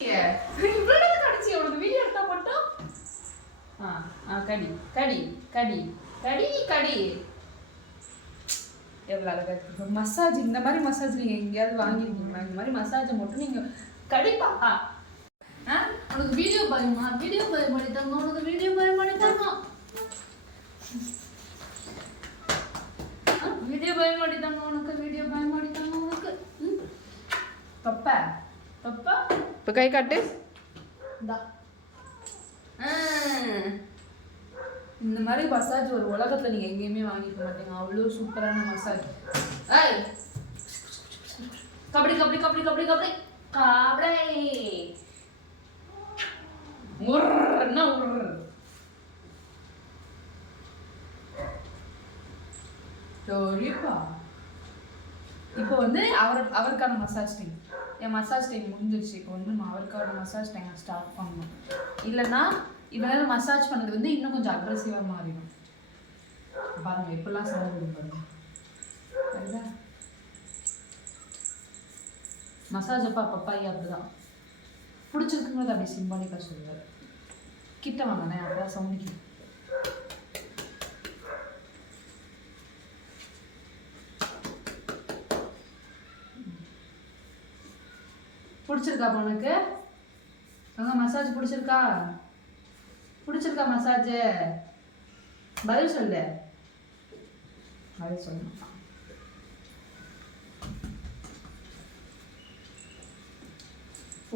இவ்வளவு கடைசி உனக்கு வீடியோ எடுத்தா மட்டும் கடி கடி கடி கடி கடி எவ்வளோ அழகா இருக்கு. மசாஜ் இந்த மாதிரி மசாஜ் நீங்கள் எங்கேயாவது வாங்கியிருக்கீங்களா? இந்த மாதிரி மசாஜை மட்டும் நீங்கள் கடிப்பா. உனக்கு வீடியோ பயமா? வீடியோ பயமாடித்தாங்க. உனக்கு வீடியோ பயமாடித்தாங்க. வீடியோ பயமாடித்தாங்க. உனக்கு வீடியோ பயமாடித்தாங்க. உனக்கு தொப்ப தொப்பா. இப்போ கை காட்டு. இந்த மாதிரி மசாஜ் ஒரு உலகத்தில் நீங்கள் எங்கேயுமே வாங்கிக்க மாட்டீங்க. அவ்வளோ சூப்பரான மசாஜ். ஏய் கபடி கபடி கபடி கபடி கபடி கபடி உர்னா உர். சரிப்பா. இப்போ வந்து அவருக்கான மசாஜ் டைம். என் மசாஜ் டைம் முடிஞ்சிருச்சு. இப்போ வந்து அவருக்கான மசாஜ் டைம் ஸ்டார்ட் பண்ணணும். இல்லைன்னா இவனால மசாஜ் பண்ணது வந்து இன்னும் கொஞ்சம் அக்ரெசிவாக மாறிடும். பாருங்க எப்பெல்லாம் சவுண்ட் பாருங்க. சரிதா? மசாஜ் அப்பா பப்பாயா அப்படிதான் பிடிச்சிருக்குங்கிறது அப்படி சிம்பாலிக்காக சொல்லுவார். கிட்ட வாங்கண்ணே அப்பதான் சவுண்ட். பிடிச்சிருக்கா உனக்கு? மசாஜ் பிடிச்சிருக்கா? பிடிச்சிருக்கா மசாஜ்? பதில் சொல்லு. பதில் சொல்லணும்.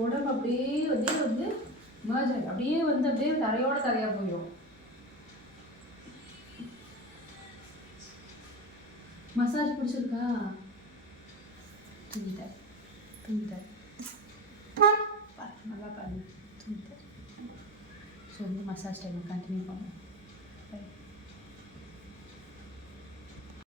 உடம்பு அப்படியே வந்து மேர்ஜ் அப்படியே வந்து அப்படியே தரையோட தரையா போயிடும். மசாஜ் பிடிச்சிருக்கா? தூங்கிட்ட தூங்கிட்ட நல்லா பாருங்க. தூங்கிட்ட. ஸோ வந்து மசாஜ் டைம் கண்டினியூ பண்ணுவோம்.